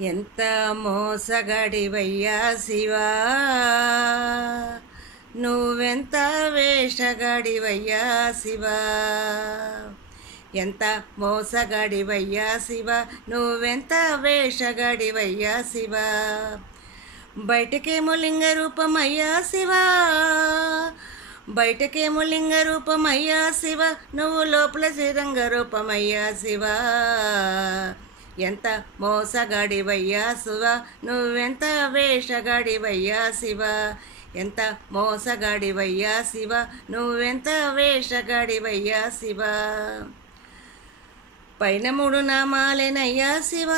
ఎంత మోసగాడివయ్యా శివా, నువ్వెంత వేషగాడివయ్యా శివా. ఎంత మోసగాడివయ్యా శివ, నువ్వెంత వేషగాడివయ్యా శివ. బయటకేమో లింగ రూపమయ్యా శివా, బయటకేమో లింగ రూపమయ్యా శివ, నువ్వు లోపల శ్రీరంగ రూపమయ్యా శివా. ఎంత మోసగాడివయ్యా శివ, నువ్వెంత వేషగాడివయ్యా శివ. ఎంత మోసగాడివయ్యా శివ, నువ్వెంత వేషగాడివయ్యా శివ. పైన మూడు నామాలేనయ్యా శివ,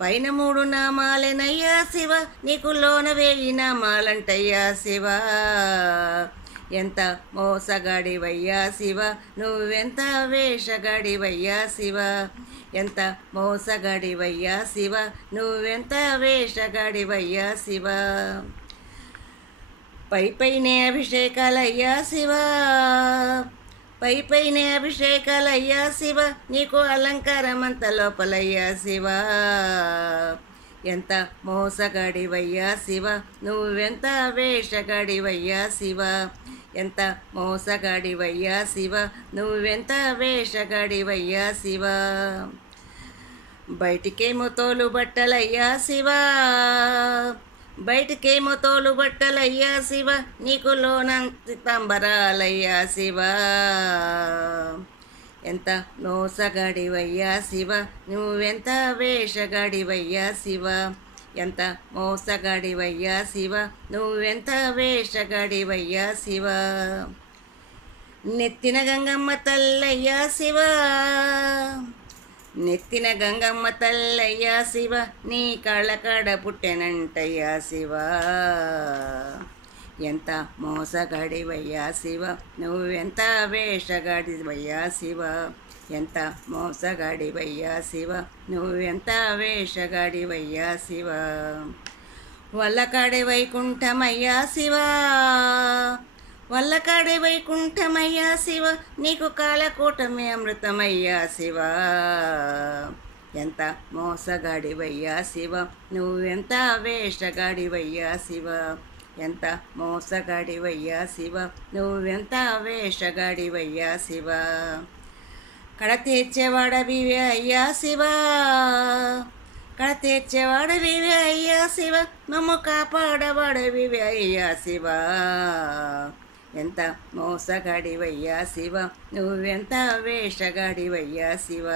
పైన మూడు నామాలేనయ్యా శివ, నీకు లోన వేయి నామాలంటయ్యా శివ. ఎంత మోసగాడివయ్యా శివ, నువ్వెంత వేషగాడివయ్యా శివ. ఎంత మోసగాడివయ్యా శివ, నువ్వెంత వేషగాడివయ్యా శివ. పై పైనే అభిషేకాలయ్యా శివ, పై పైనే అభిషేకాలయ్యా శివ, నీకు అలంకారమంత లోపలయ్యా శివ. ఎంత మోసగాడివయ్యా శివ, నువ్వెంత వేషగాడివయ్యా శివ. ఎంత మోసగాడివయ్యా శివ, నువ్వెంత వేషగాడివయ్యా శివ. బయటికేమో తోలు బట్టలయ్యా శివ, బయటికేమో తోలు బట్టలయ్యా శివ, నీకు లోనంతి తంబరాలయ్యా శివ. ఎంత మోసగాడివయ్యా శివ, నువ్వెంత వేషగాడివయ్యా శివ. ఎంత మోసగాడివయ్యా శివ, నువ్వెంత వేషగాడివయ్యా శివ. నెత్తిన గంగమ్మ తల్లయ్యా శివ, నెత్తిన గంగమ్మ తల్లయ్యా శివ, నీ కళ్ళకాడ పుట్టెనంటయ్యా శివ. ఎంత మోసగాడివయ్యా శివ, నువ్వెంత వేషగాడివయ్యా శివ. ఎంత మోసగాడివయ్యా శివ, నువ్వెంత వేషగాడివయ్యా శివ. వల్లకాడే వైకుంఠమయ్యా శివ, వల్లకాడే వైకుంఠమయ్యా శివ, నీకు కాలకూటమే అమృతమయ్యా శివ. ఎంత మోసగాడివయ్యా శివ, నువ్వెంత వేషగాడివయ్యా శివ. ఎంత మోసగాడివయ్యా శివ, నువ్వెంత వేషగాడివయ్యా శివ. కడ తీర్చేవాడవివే అయ్యా శివ, కడ తీర్చేవాడవివే అయ్యా శివ, మమ్ము కాపాడవాడవివే అయ్యా శివ. ఎంత మోసగాడివయ్యా శివ, నువ్వెంత వేషగాడివయ్యా శివ.